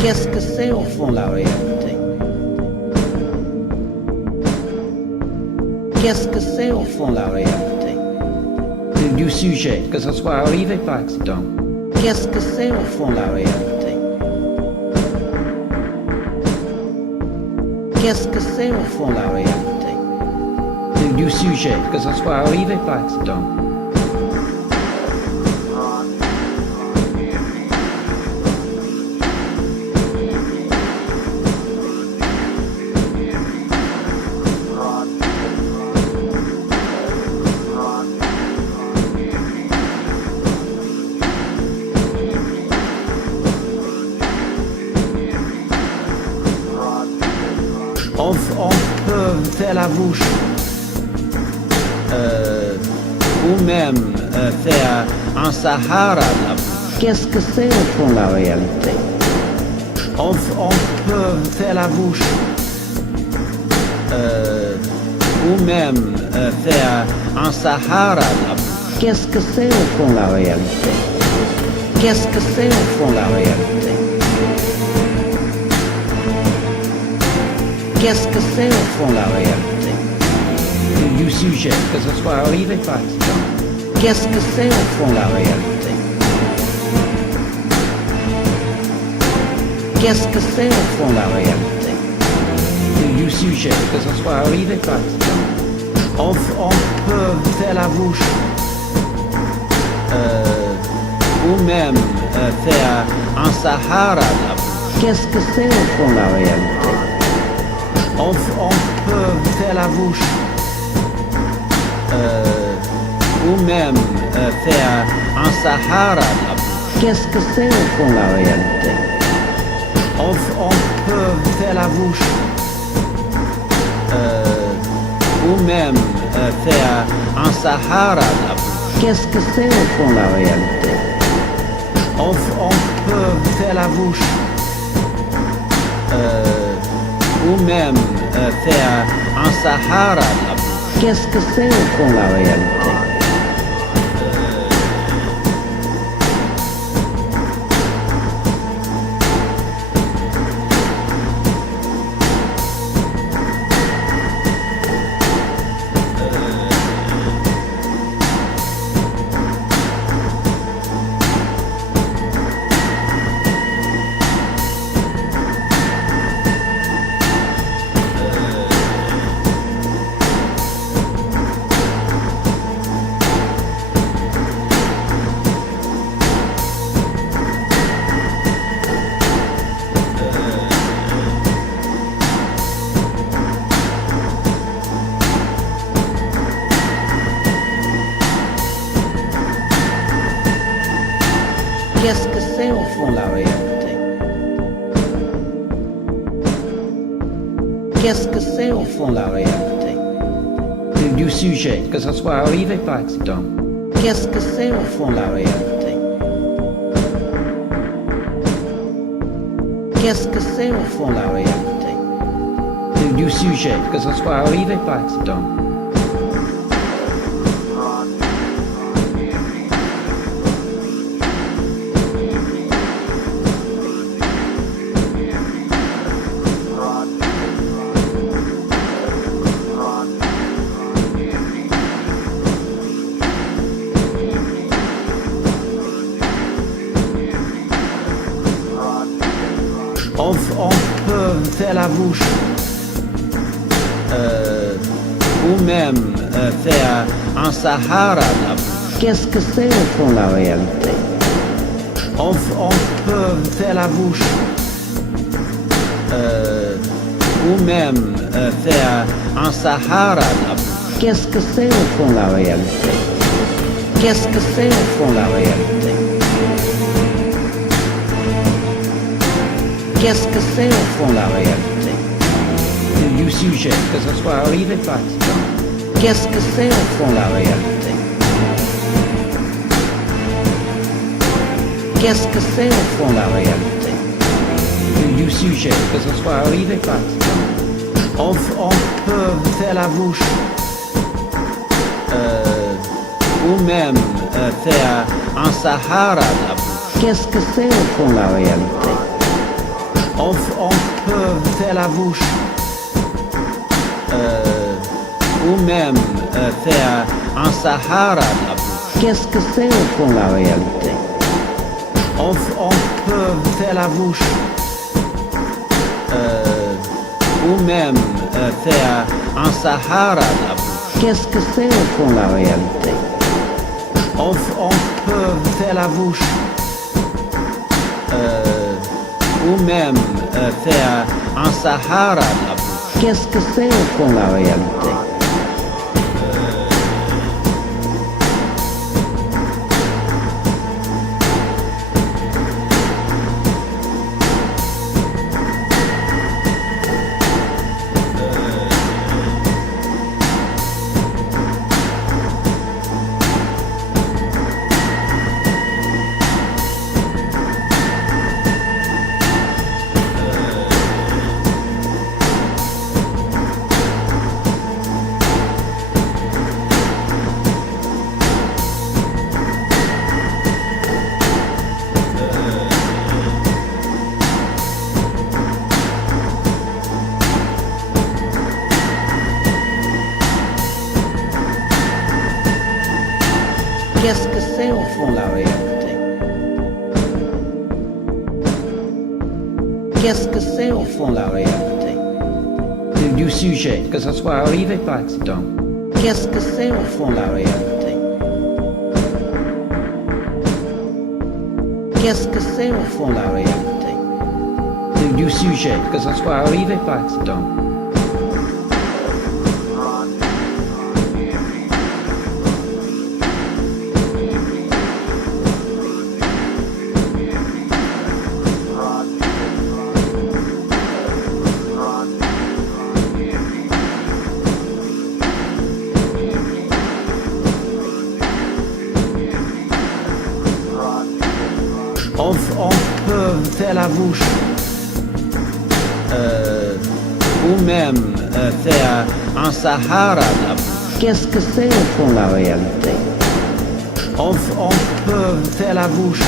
Qu'est-ce que c'est au fond la réalité? Qu'est-ce que c'est au fond la réalité? Du sujet, que ce soit arrivé par accident. Qu'est-ce que c'est au fond la réalité? Qu'est-ce que c'est au fond la réalité? Du sujet, que ce soit arrivé par accident. On peut faire la bouche ou même faire un Sahara la bouche. Qu'est-ce que c'est au fond la réalité? On peut faire la bouche ou même faire un Sahara la bouche. Qu'est-ce que c'est au fond la réalité? Qu'est-ce que c'est au fond la réalité? Qu'est-ce que c'est au fond la réalité? Du sujet, que ce soit arrivé par accident. Qu'est-ce que c'est au fond la réalité? Qu'est-ce que c'est au fond la réalité? Du sujet, que ce soit arrivé par accident. On peut faire la bouche ou même faire un Sahara la bouche. Qu'est-ce que c'est au fond la réalité? On peut faire la bouche ou même faire un Sahara la bouche. Qu'est-ce que c'est au fond la réalité? On peut faire la bouche ou même faire un Sahara la bouche. Qu'est-ce que c'est au fond la réalité? On peut faire la bouche ou même faire un Sahara la bouche. Qu'est-ce que c'est au fond la réalité? Qu'est-ce que c'est au fond la réalité? Qu'est-ce que c'est au fond la réalité? Du sujet, que ce soit arrivé par accident. Qu'est-ce que c'est au fond la réalité? Qu'est-ce que c'est au fond la réalité? Du sujet, que ce soit arrivé par accident. On peut faire la bouche ou même faire un Sahara la bouche. Qu'est-ce que c'est au fond la réalité? On peut faire la bouche ou même faire un Sahara la bouche. Qu'est-ce que c'est au fond la réalité? Qu'est-ce que c'est au fond la réalité? Qu'est-ce que c'est au fond la réalité? Du sujet, que ce soit arrivé par accident. Qu'est-ce que c'est au fond la réalité? Qu'est-ce que c'est au fond la réalité? Du sujet, que ce soit arrivé par accident. On peut faire la bouche, ou même faire un Sahara la bouche. Qu'est-ce que c'est au fond la réalité? On peut faire la bouche, ou même faire un Sahara la bouche. Qu'est-ce que c'est au fond la réalité? On peut faire la bouche, ou même faire un Sahara la bouche. Qu'est-ce que c'est au fond la réalité? On peut faire la bouche, ou même faire un Sahara la bouche. Qu'est-ce que c'est au fond la réalité? Qu'est-ce que c'est au fond la réalité? Qu'est-ce que c'est au fond la réalité? Du sujet, que ce soit arrivé par accident. Qu'est-ce que c'est au fond la réalité? Qu'est-ce que c'est au fond la réalité? Du sujet, que ce soit arrivé par accident. On peut faire la bouche, ou même faire un Sahara la bouche. Qu'est-ce que c'est au fond la réalité? On peut faire la bouche,